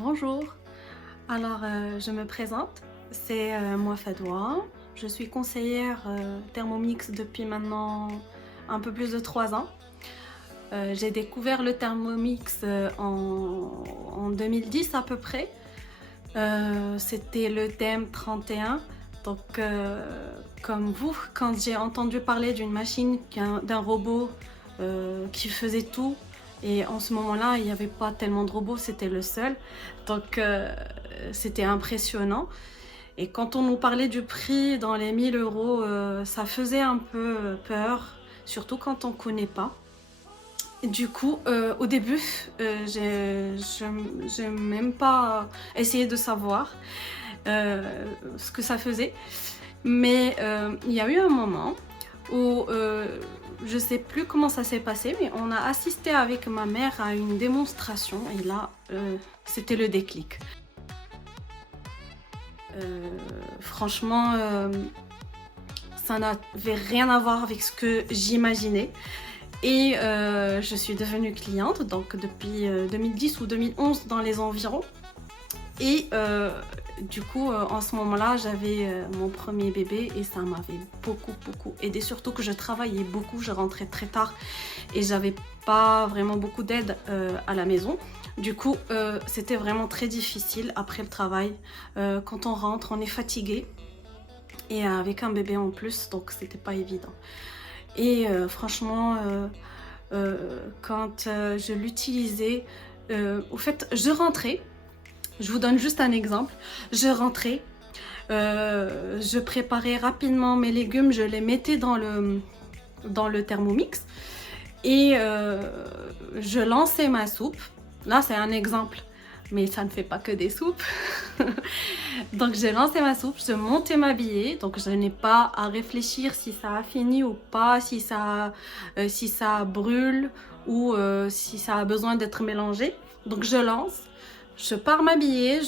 Bonjour, je me présente, c'est moi Fadwa, je suis conseillère Thermomix depuis maintenant un peu plus de 3 ans. J'ai découvert le Thermomix en 2010 à peu près. C'était le TM31. Donc, comme vous, quand j'ai entendu parler d'une machine, d'un robot qui faisait tout, et en ce moment-là, il n'y avait pas tellement de robots, c'était le seul. Donc, c'était impressionnant. Et quand on nous parlait du prix dans les 1000 euros, ça faisait un peu peur, surtout quand on ne connaît pas. Du coup, au début, j'ai même pas essayé de savoir ce que ça faisait. Mais il y a eu un moment où je sais plus comment ça s'est passé, mais on a assisté avec ma mère à une démonstration et là, c'était le déclic. Franchement, ça n'avait rien à voir avec ce que j'imaginais. Et je suis devenue cliente, donc depuis 2010 ou 2011 dans les environs. Et du coup, en ce moment-là, j'avais mon premier bébé et ça m'avait beaucoup aidé. Surtout que je travaillais beaucoup, je rentrais très tard et j'avais pas vraiment beaucoup d'aide à la maison. Du coup, c'était vraiment très difficile après le travail. Quand on rentre, on est fatigué et avec un bébé en plus, donc c'était pas évident. Et franchement, quand je l'utilisais, au fait, je rentrais. Je vous donne juste un exemple. Je rentrais, je préparais rapidement mes légumes, je les mettais dans le Thermomix et je lançais ma soupe. Là, c'est un exemple, mais ça ne fait pas que des soupes. Donc, j'ai lancé ma soupe, je montais ma billets, donc je n'ai pas à réfléchir si ça a fini ou pas, si ça brûle ou si ça a besoin d'être mélangé. Donc, je lance. Je pars m'habiller,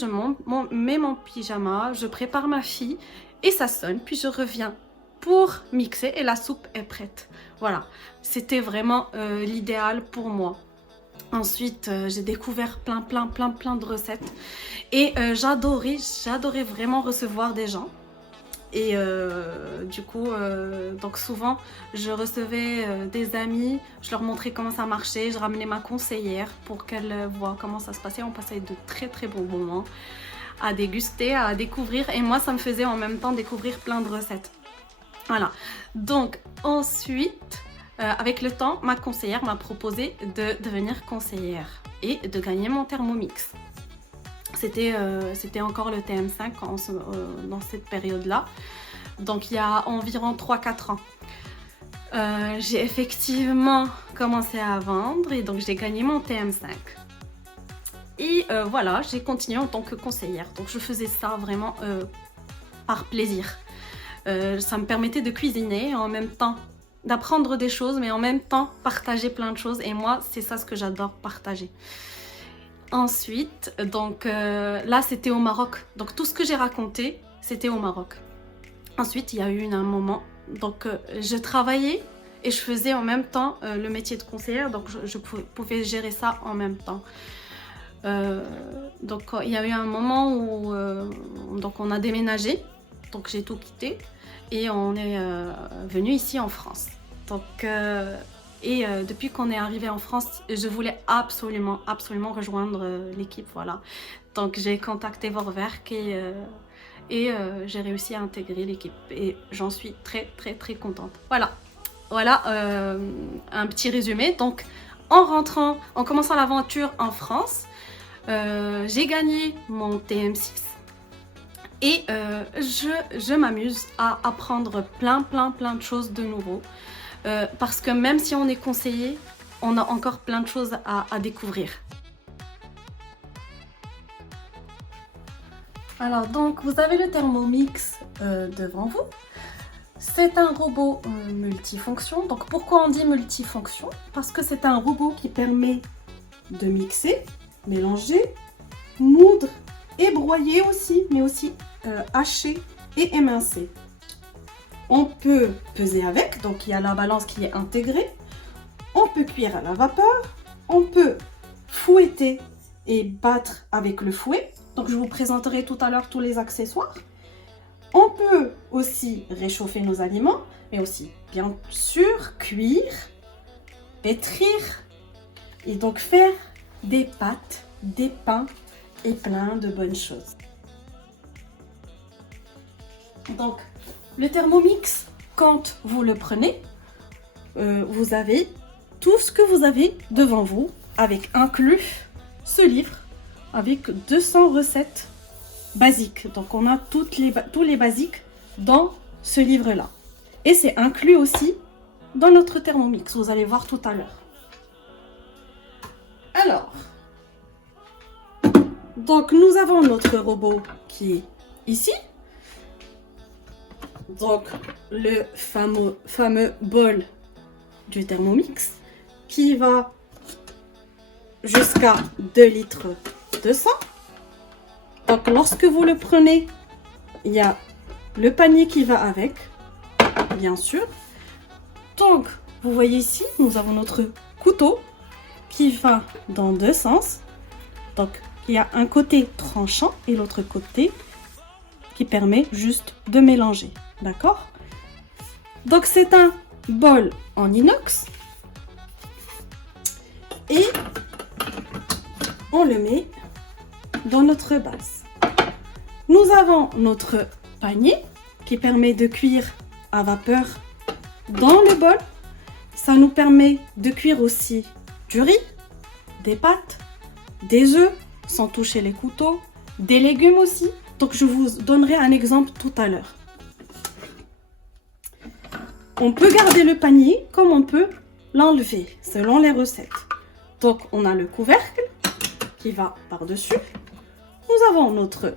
mets mon pyjama, je prépare ma fille et ça sonne, puis je reviens pour mixer et la soupe est prête. Voilà, c'était vraiment l'idéal pour moi. Ensuite, j'ai découvert plein de recettes et j'adorais vraiment recevoir des gens. Et du coup, donc souvent, je recevais des amis, je leur montrais comment ça marchait, je ramenais ma conseillère pour qu'elle voie comment ça se passait. On passait de très bons moments à déguster, à découvrir. Et moi, ça me faisait en même temps découvrir plein de recettes. Voilà. Donc ensuite, avec le temps, ma conseillère m'a proposé de devenir conseillère et de gagner mon Thermomix. C'était encore le TM5 dans cette période-là. Donc il y a environ 3-4 ans. J'ai effectivement commencé à vendre et donc j'ai gagné mon TM5. Et voilà, j'ai continué en tant que conseillère. Donc je faisais ça vraiment par plaisir. Ça me permettait de cuisiner en même temps, d'apprendre des choses, mais en même temps partager plein de choses. Et moi, c'est ça ce que j'adore, partager. Ensuite, donc là, c'était au Maroc. Donc tout ce que j'ai raconté, c'était au Maroc. Ensuite, il y a eu un moment, donc je travaillais et je faisais en même temps le métier de conseillère, donc je pouvais gérer ça en même temps. Donc il y a eu un moment où donc on a déménagé, donc j'ai tout quitté et on est venu ici en France. Donc depuis qu'on est arrivé en France, je voulais absolument rejoindre l'équipe, voilà. Donc j'ai contacté Vorwerk et j'ai réussi à intégrer l'équipe et j'en suis très contente. Voilà un petit résumé. Donc en commençant l'aventure en France, j'ai gagné mon TM6 et je m'amuse à apprendre plein de choses de nouveau. Parce que même si on est conseiller, on a encore plein de choses à découvrir. Alors donc vous avez le Thermomix devant vous. C'est un robot multifonction. Donc pourquoi on dit multifonction? Parce que c'est un robot qui permet de mixer, mélanger, moudre et broyer aussi, mais aussi hacher et émincer. On peut peser avec, donc il y a la balance qui est intégrée. On peut cuire à la vapeur, on peut fouetter et battre avec le fouet. Donc je vous présenterai tout à l'heure tous les accessoires. On peut aussi réchauffer nos aliments, mais aussi bien sûr cuire, pétrir et donc faire des pâtes, des pains et plein de bonnes choses. Donc le Thermomix, quand vous le prenez, vous avez tout ce que vous avez devant vous, avec inclus ce livre avec 200 recettes basiques. Donc on a tous les basiques dans ce livre-là. Et c'est inclus aussi dans notre Thermomix, vous allez voir tout à l'heure. Alors, donc nous avons notre robot qui est ici. Donc le fameux bol du Thermomix qui va jusqu'à 2 litres de sang. Donc lorsque vous le prenez, il y a le panier qui va avec, bien sûr. Donc vous voyez ici, nous avons notre couteau qui va dans 2 sens. Donc il y a un côté tranchant et l'autre côté qui permet juste de mélanger. D'accord? Donc c'est un bol en inox et on le met dans notre base. Nous avons notre panier qui permet de cuire à vapeur dans le bol. Ça nous permet de cuire aussi du riz, des pâtes, des œufs sans toucher les couteaux, des légumes aussi. Donc je vous donnerai un exemple tout à l'heure. On peut garder le panier comme on peut l'enlever selon les recettes. Donc on a le couvercle qui va par-dessus. Nous avons notre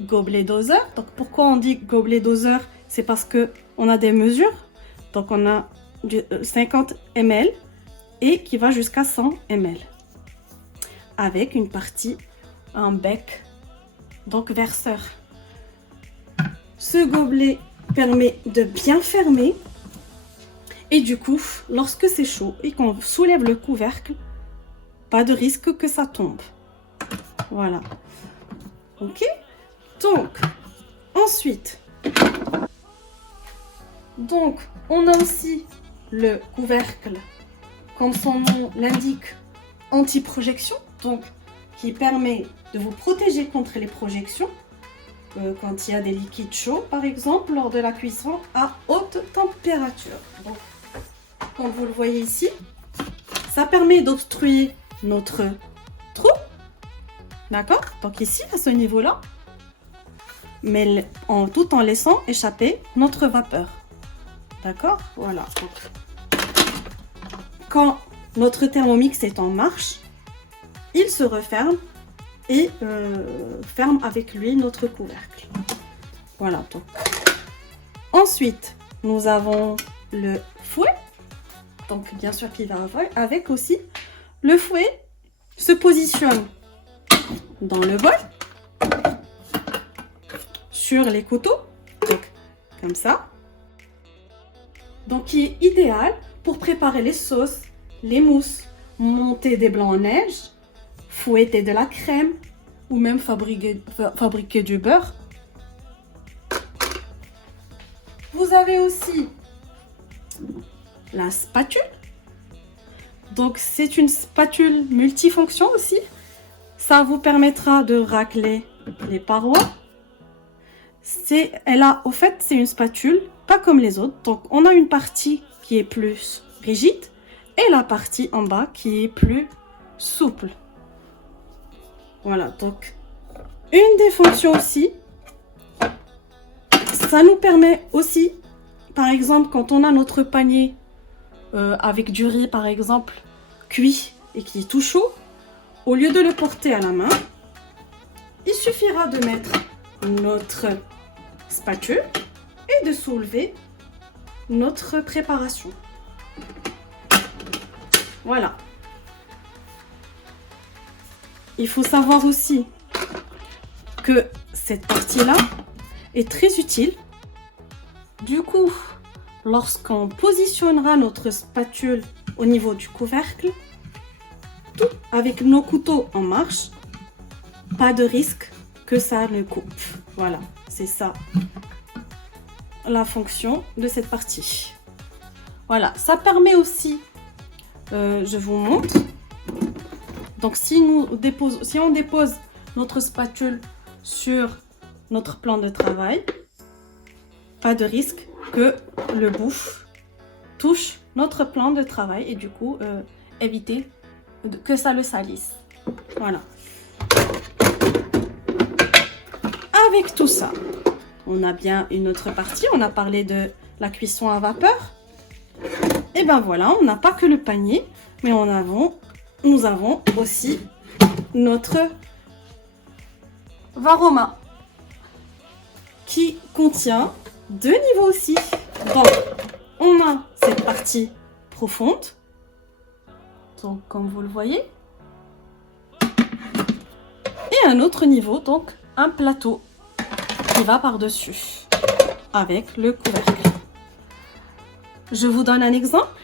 gobelet doseur. Donc pourquoi on dit gobelet doseur? C'est parce que on a des mesures. Donc on a du 50 ml et qui va jusqu'à 100 ml. Avec une partie, un bec, donc verseur. Ce gobelet permet de bien fermer. Et du coup, lorsque c'est chaud et qu'on soulève le couvercle, pas de risque que ça tombe. Voilà. Ok? Donc, ensuite, on a aussi le couvercle, comme son nom l'indique, anti-projection, donc qui permet de vous protéger contre les projections quand il y a des liquides chauds, par exemple, lors de la cuisson à haute température. Donc, comme vous le voyez ici, ça permet d'obstruer notre trou, d'accord? Donc ici, à ce niveau-là, mais tout en laissant échapper notre vapeur, d'accord? Voilà. Donc, quand notre Thermomix est en marche, il se referme et ferme avec lui notre couvercle. Voilà. Donc. Ensuite, nous avons le fouet. Donc bien sûr qu'il va avec aussi. Le fouet se positionne dans le bol, sur les couteaux, donc, comme ça. Donc qui est idéal pour préparer les sauces, les mousses, monter des blancs en neige, fouetter de la crème ou même fabriquer du beurre. Vous avez aussi la spatule. Donc c'est une spatule multifonction aussi. Ça vous permettra de racler les parois. C'est une spatule pas comme les autres. Donc on a une partie qui est plus rigide et la partie en bas qui est plus souple. Voilà, donc une des fonctions aussi, ça nous permet aussi, par exemple, quand on a notre panier avec du riz, par exemple, cuit et qui est tout chaud, au lieu de le porter à la main, il suffira de mettre notre spatule et de soulever notre préparation. Voilà. Il faut savoir aussi que cette partie-là est très utile. Du coup, lorsqu'on positionnera notre spatule au niveau du couvercle, tout avec nos couteaux en marche, pas de risque que ça ne coupe. Voilà, c'est ça la fonction de cette partie. Voilà, ça permet aussi, je vous montre, donc si on dépose notre spatule sur notre plan de travail, pas de risque que le bouffe touche notre plan de travail et du coup éviter que ça le salisse. Voilà. Avec tout ça, on a bien une autre partie. On a parlé de la cuisson à vapeur. Et ben voilà, on n'a pas que le panier, mais nous avons aussi notre Varoma qui contient 2 niveaux aussi. Donc, on a cette partie profonde, donc comme vous le voyez, et un autre niveau, donc un plateau qui va par-dessus avec le couvercle. Je vous donne un exemple.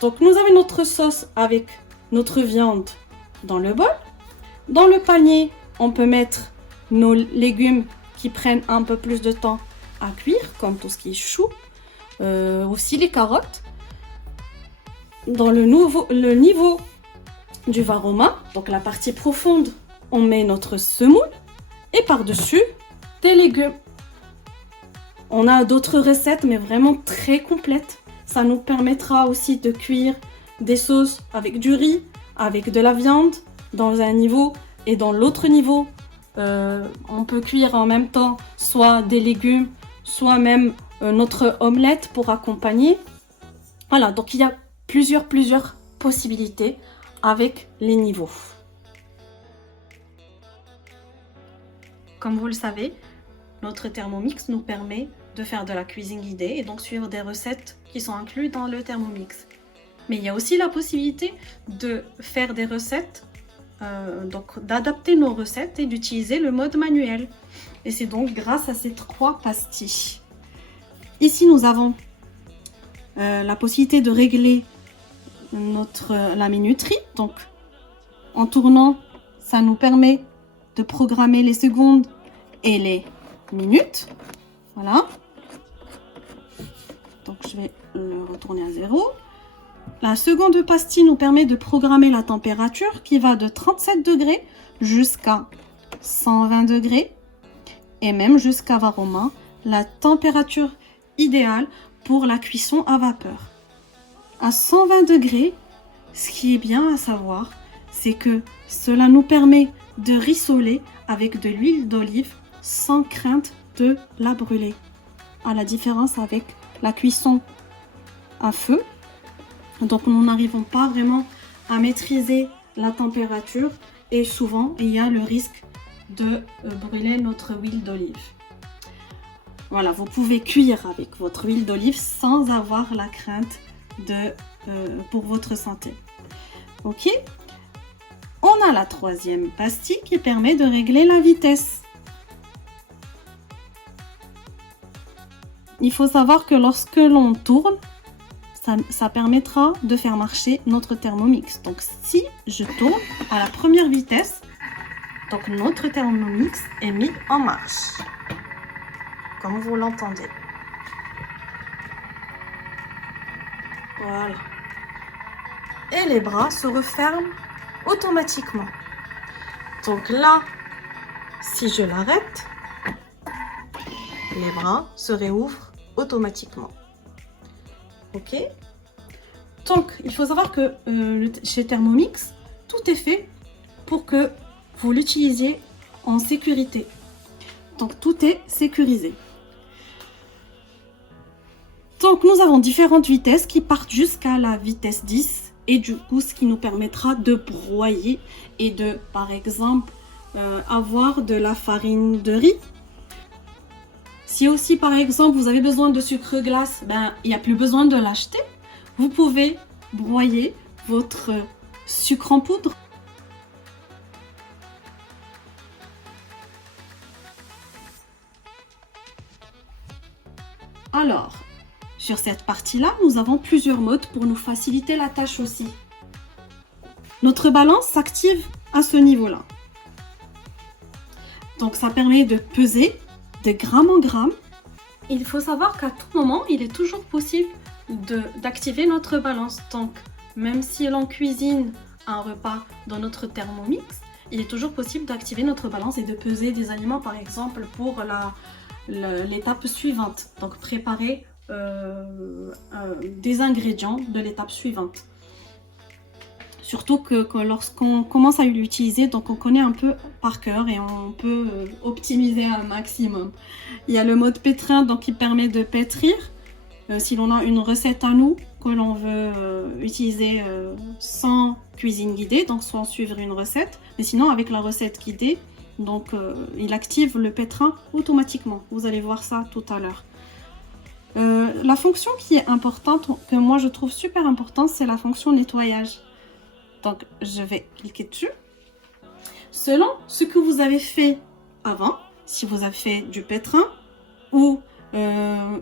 Donc nous avons notre sauce avec notre viande dans le bol. Dans le panier, on peut mettre nos légumes qui prennent un peu plus de temps à cuire, comme tout ce qui est chou, aussi les carottes. Dans le niveau du Varoma, donc la partie profonde, on met notre semoule et par-dessus des légumes. On a d'autres recettes, mais vraiment très complètes. Ça nous permettra aussi de cuire des sauces avec du riz, avec de la viande dans un niveau et dans l'autre niveau. On peut cuire en même temps soit des légumes, soit même notre omelette pour accompagner. Voilà, donc il y a plusieurs possibilités avec les niveaux. Comme vous le savez, notre Thermomix nous permet de faire de la cuisine guidée et donc suivre des recettes qui sont incluses dans le Thermomix. Mais il y a aussi la possibilité de faire des recettes, donc d'adapter nos recettes et d'utiliser le mode manuel. Et c'est donc grâce à ces 3 pastilles. Ici, nous avons la possibilité de régler la minuterie. Donc, en tournant, ça nous permet de programmer les secondes et les minutes. Voilà. Donc, je vais le retourner à 0. La seconde pastille nous permet de programmer la température qui va de 37 degrés jusqu'à 120 degrés et même jusqu'à Varoma, la température idéale pour la cuisson à vapeur. À 120 degrés, ce qui est bien à savoir, c'est que cela nous permet de rissoler avec de l'huile d'olive sans crainte de la brûler. À la différence avec la cuisson à feu, donc nous n'arrivons pas vraiment à maîtriser la température et souvent il y a le risque de brûler notre huile d'olive. Voilà, vous pouvez cuire avec votre huile d'olive sans avoir la crainte pour votre santé. Ok, on a la 3e pastille qui permet de régler la vitesse. Il faut savoir que lorsque l'on tourne, ça permettra de faire marcher notre Thermomix. Donc si je tourne à la première vitesse, donc notre Thermomix est mis en marche. Comme vous l'entendez. Voilà. Et les bras se referment automatiquement. Donc là, si je l'arrête, les bras se réouvrent automatiquement. Ok. Donc, il faut savoir que chez Thermomix, tout est fait pour que vous l'utilisiez en sécurité. Donc, tout est sécurisé. Donc, nous avons différentes vitesses qui partent jusqu'à la vitesse 10 et du coup, ce qui nous permettra de broyer et de, par exemple, avoir de la farine de riz. Si aussi, par exemple, vous avez besoin de sucre glace, il n'y a plus besoin de l'acheter. Vous pouvez broyer votre sucre en poudre. Alors, sur cette partie-là, nous avons plusieurs modes pour nous faciliter la tâche aussi. Notre balance s'active à ce niveau-là. Donc ça permet de peser de gramme en gramme. Il faut savoir qu'à tout moment, il est toujours possible d'activer notre balance. Donc même si l'on cuisine un repas dans notre Thermomix, il est toujours possible d'activer notre balance et de peser des aliments, par exemple, pour l'étape suivante. Donc préparer des ingrédients de l'étape suivante. Surtout que lorsqu'on commence à l'utiliser, donc on connaît un peu par cœur et on peut optimiser un maximum. Il y a le mode pétrin, donc qui permet de pétrir. Si l'on a une recette à nous que l'on veut utiliser sans cuisine guidée, donc sans suivre une recette, mais sinon avec la recette guidée, donc il active le pétrin automatiquement. Vous allez voir ça tout à l'heure. La fonction qui est importante, que moi je trouve super importante, c'est la fonction nettoyage. Donc je vais cliquer dessus. Selon ce que vous avez fait avant, si vous avez fait du pétrin ou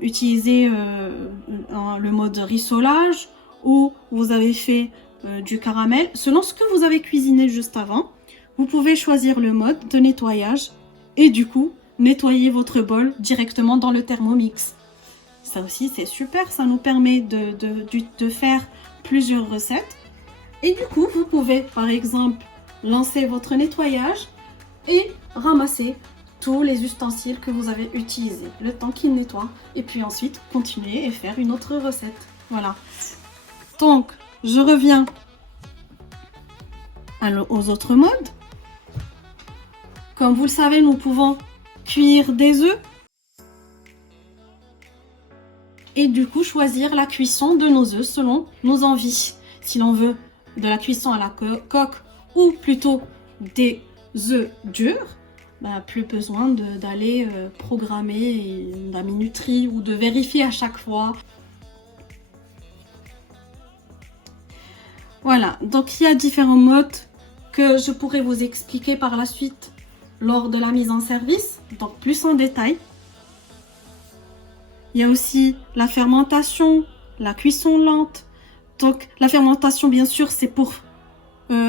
utiliser le mode rissolage, ou vous avez fait du caramel, selon ce que vous avez cuisiné juste avant, vous pouvez choisir le mode de nettoyage et du coup nettoyer votre bol directement dans le Thermomix. Ça aussi c'est super, ça nous permet de faire plusieurs recettes. Et du coup vous pouvez par exemple lancer votre nettoyage et ramasser tous les ustensiles que vous avez utilisés, le temps qu'il nettoie, et puis ensuite continuer et faire une autre recette. Voilà. Donc, je reviens aux autres modes. Comme vous le savez, nous pouvons cuire des œufs et du coup choisir la cuisson de nos œufs selon nos envies. Si l'on veut de la cuisson à la coque ou plutôt des œufs durs, plus besoin d'aller programmer la minuterie ou de vérifier à chaque fois. Voilà, donc il y a différents modes que je pourrais vous expliquer par la suite lors de la mise en service, donc plus en détail. Il y a aussi la fermentation, la cuisson lente. Donc la fermentation, bien sûr, c'est pour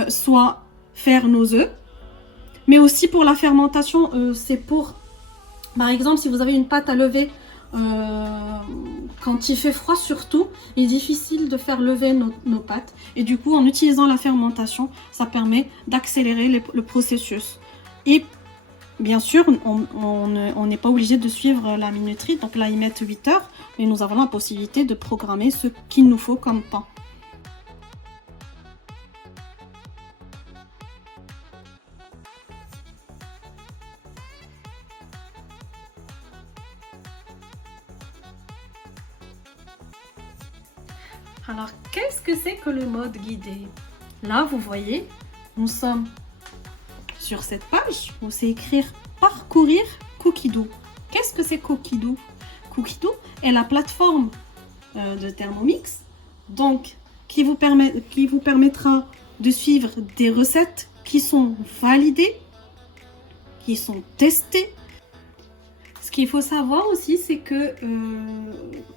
soit faire nos œufs, mais aussi pour la fermentation, c'est pour, par exemple, si vous avez une pâte à lever, quand il fait froid surtout, il est difficile de faire lever nos pâtes. Et du coup, en utilisant la fermentation, ça permet d'accélérer le processus. Et bien sûr, on n'est pas obligé de suivre la minuterie, donc là, ils mettent 8 heures, mais nous avons la possibilité de programmer ce qu'il nous faut comme temps. Alors, qu'est-ce que c'est que le mode guidé? Là, vous voyez, nous sommes sur cette page où c'est écrire parcourir Cookidoo. Qu'est-ce que c'est Cookidoo? Cookidoo est la plateforme de Thermomix, donc qui vous permettra de suivre des recettes qui sont validées, qui sont testées. Ce qu'il faut savoir aussi, c'est que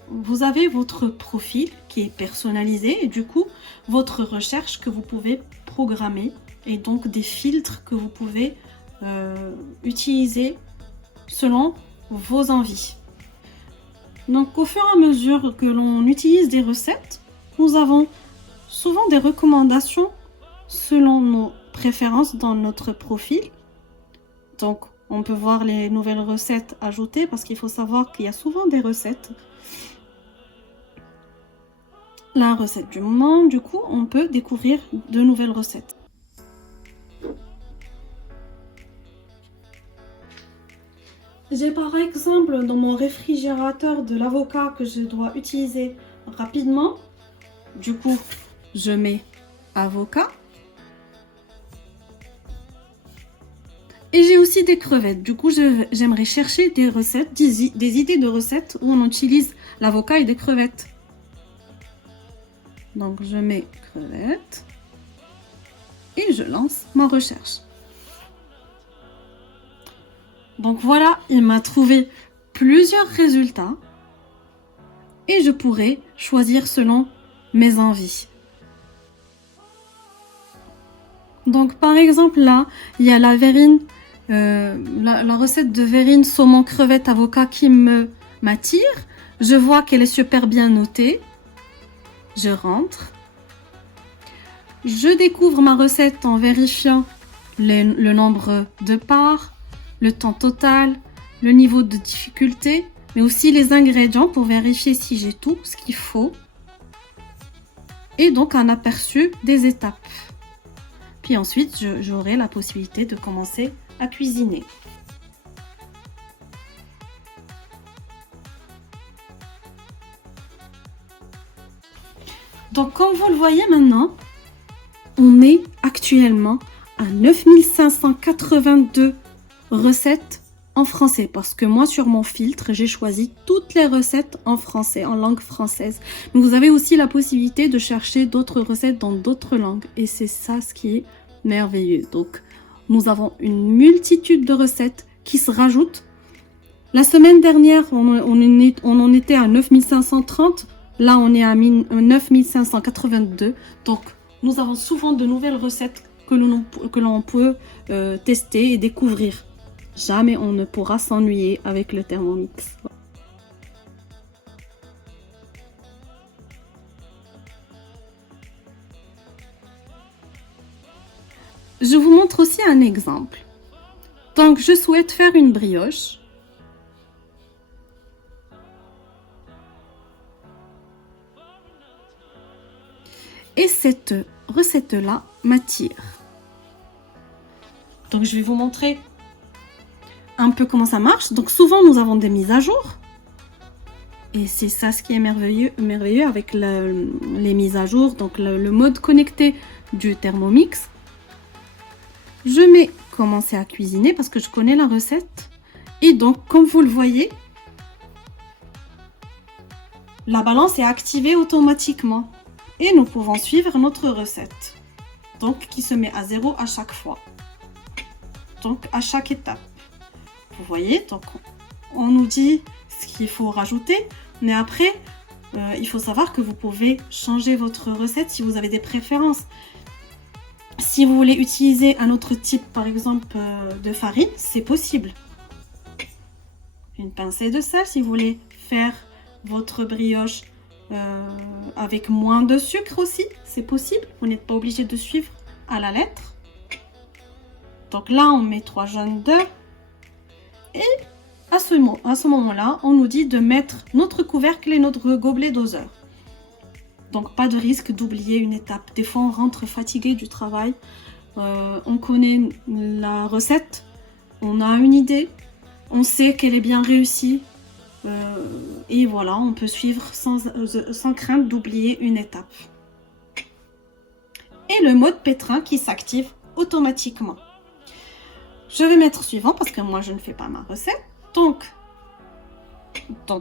vous avez votre profil qui est personnalisé et du coup, votre recherche que vous pouvez programmer et donc des filtres que vous pouvez utiliser selon vos envies. Donc, au fur et à mesure que l'on utilise des recettes, nous avons souvent des recommandations selon nos préférences dans notre profil. Donc, on peut voir les nouvelles recettes ajoutées parce qu'il faut savoir qu'il y a souvent des recettes. La recette du moment, du coup, on peut découvrir de nouvelles recettes. J'ai par exemple dans mon réfrigérateur de l'avocat que je dois utiliser rapidement. Du coup, je mets avocat. Et j'ai aussi des crevettes. Du coup, j'aimerais chercher des recettes, des idées de recettes où on utilise l'avocat et des crevettes. Donc, je mets crevettes et je lance ma recherche. Donc voilà, il m'a trouvé plusieurs résultats et je pourrais choisir selon mes envies. Donc par exemple là, il y a la verrine la recette de verrine, saumon, crevette, avocat qui m'attire. Je vois qu'elle est super bien notée. Je rentre. Je découvre ma recette en vérifiant le nombre de parts, le temps total, le niveau de difficulté, mais aussi les ingrédients pour vérifier si j'ai tout ce qu'il faut. Et donc un aperçu des étapes. Puis ensuite, j'aurai la possibilité de commencer à cuisiner. Donc comme vous le voyez maintenant, on est actuellement à 9582 recettes en français. Parce que moi, sur mon filtre, j'ai choisi toutes les recettes en français, en langue française. Mais vous avez aussi la possibilité de chercher d'autres recettes dans d'autres langues. Et c'est ça ce qui est merveilleux. Donc, nous avons une multitude de recettes qui se rajoutent. La semaine dernière, on en était à 9530. Là, on est à 9582. Donc, nous avons souvent de nouvelles recettes que l'on peut tester et découvrir. Jamais on ne pourra s'ennuyer avec le Thermomix. Je vous montre aussi un exemple. Donc, je souhaite faire une brioche. Et cette recette-là m'attire. Donc, je vais vous montrer un peu comment ça marche. Donc, souvent, nous avons des mises à jour. Et c'est ça ce qui est merveilleux avec les mises à jour. Donc, le mode connecté du Thermomix. Je mets commencer à cuisiner parce que je connais la recette. Et donc, comme vous le voyez, la balance est activée automatiquement. Et nous pouvons suivre notre recette. Donc, qui se met à 0 à chaque fois. Donc, à chaque étape. Vous voyez, donc, on nous dit ce qu'il faut rajouter. Mais après, il faut savoir que vous pouvez changer votre recette si vous avez des préférences. Si vous voulez utiliser un autre type, par exemple, de farine, c'est possible. Une pincée de sel, si vous voulez faire votre brioche avec moins de sucre aussi, c'est possible. Vous n'êtes pas obligé de suivre à la lettre. Donc là, on met 3 jaunes d'œufs. Et à ce moment-là, on nous dit de mettre notre couvercle et notre gobelet doseur. Donc pas de risque d'oublier une étape. Des fois, on rentre fatigué du travail. On connaît la recette. On a une idée. On sait qu'elle est bien réussie. Et voilà, on peut suivre sans crainte d'oublier une étape. Et le mode pétrin qui s'active automatiquement. Je vais mettre suivant parce que moi je ne fais pas ma recette. Donc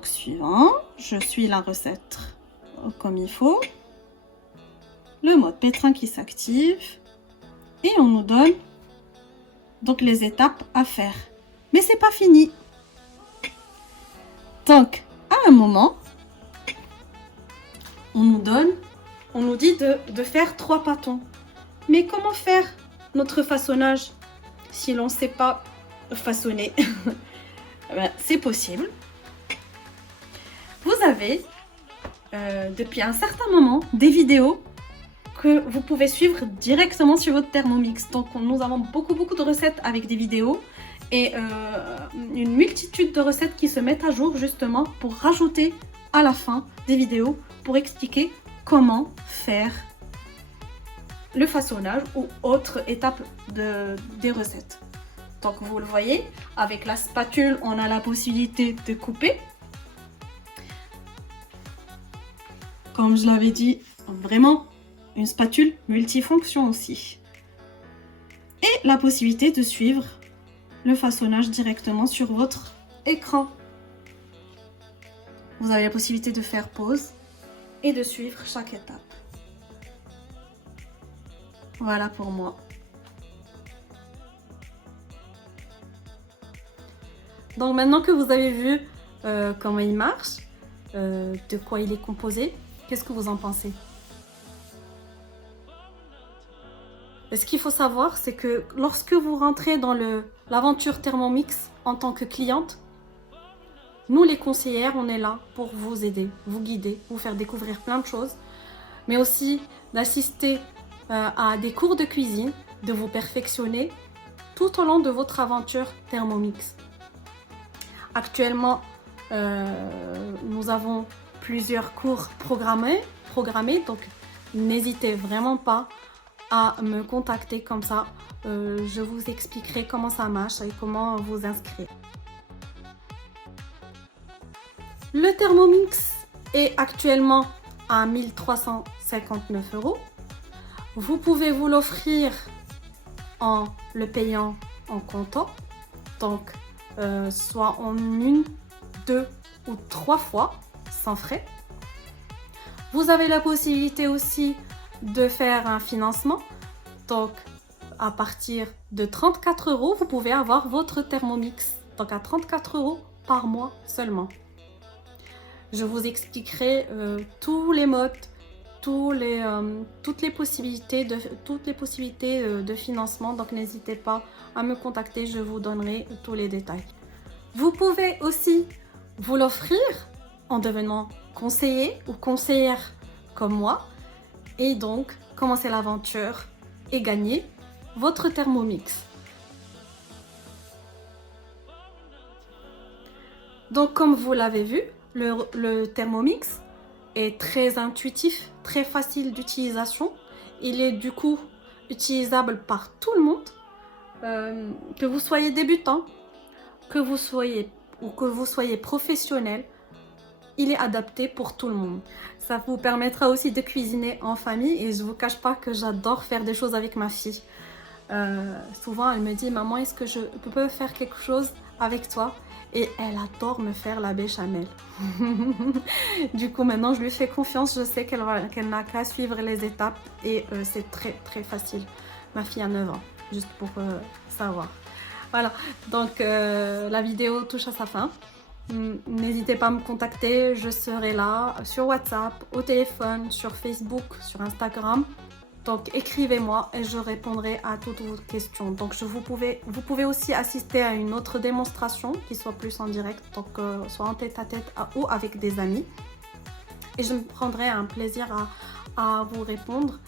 suivant, je suis la recette comme il faut. Le mode pétrin qui s'active. Et on nous donne donc les étapes à faire. Mais c'est pas fini. Donc, à un moment, on nous dit de faire 3 pâtons. Mais comment faire notre façonnage si l'on ne sait pas façonner? C'est possible. Vous avez, depuis un certain moment, des vidéos que vous pouvez suivre directement sur votre Thermomix. Donc, nous avons beaucoup de recettes avec des vidéos. Et une multitude de recettes qui se mettent à jour justement pour rajouter à la fin des vidéos pour expliquer comment faire le façonnage ou autre étape des recettes. Donc vous le voyez, avec la spatule, on a la possibilité de couper. Comme je l'avais dit, vraiment une spatule multifonction aussi. Et la possibilité de suivre le façonnage directement sur votre écran. Vous avez la possibilité de faire pause et de suivre chaque étape. Voilà pour moi. Donc maintenant que vous avez vu comment il marche, de quoi il est composé, qu'est-ce que vous en pensez? Ce qu'il faut savoir, c'est que lorsque vous rentrez dans l'aventure Thermomix en tant que cliente, nous les conseillères, on est là pour vous aider, vous guider, vous faire découvrir plein de choses, mais aussi d'assister à des cours de cuisine, de vous perfectionner tout au long de votre aventure Thermomix. Actuellement, nous avons plusieurs cours programmés, donc n'hésitez vraiment pas à me contacter, comme ça je vous expliquerai comment ça marche et comment vous inscrire. Le Thermomix est actuellement à 1359 €. Vous pouvez vous l'offrir en le payant en comptant, donc soit en 1, 2 ou 3 fois sans frais. Vous avez la possibilité aussi de faire un financement, donc à partir de 34 €, vous pouvez avoir votre Thermomix, donc à 34 € par mois seulement. Je vous expliquerai tous les modes, toutes les possibilités de financement, donc n'hésitez pas à me contacter, je vous donnerai tous les détails. Vous pouvez aussi vous l'offrir en devenant conseiller ou conseillère comme moi et donc commencer l'aventure et gagner votre Thermomix. Donc comme vous l'avez vu, le Thermomix est très intuitif, très facile d'utilisation. Il est du coup utilisable par tout le monde, que vous soyez débutant, que vous soyez professionnel, il est adapté pour tout le monde. Ça vous permettra aussi de cuisiner en famille et je ne vous cache pas que j'adore faire des choses avec ma fille. Souvent elle me dit: maman, est-ce que je peux faire quelque chose avec toi? Et elle adore me faire la béchamel. Du coup maintenant je lui fais confiance, je sais qu'elle n'a qu'à suivre les étapes et c'est très très facile. Ma fille a 9 ans, juste pour savoir. Voilà, donc la vidéo touche à sa fin. N'hésitez pas à me contacter, je serai là sur WhatsApp, au téléphone, sur Facebook, sur Instagram. Donc écrivez-moi et je répondrai à toutes vos questions. Donc vous pouvez aussi assister à une autre démonstration qui soit plus en direct, donc soit en tête-à-tête ou avec des amis. Et je me prendrai un plaisir à vous répondre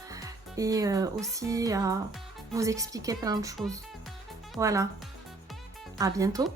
et aussi à vous expliquer plein de choses. Voilà, à bientôt.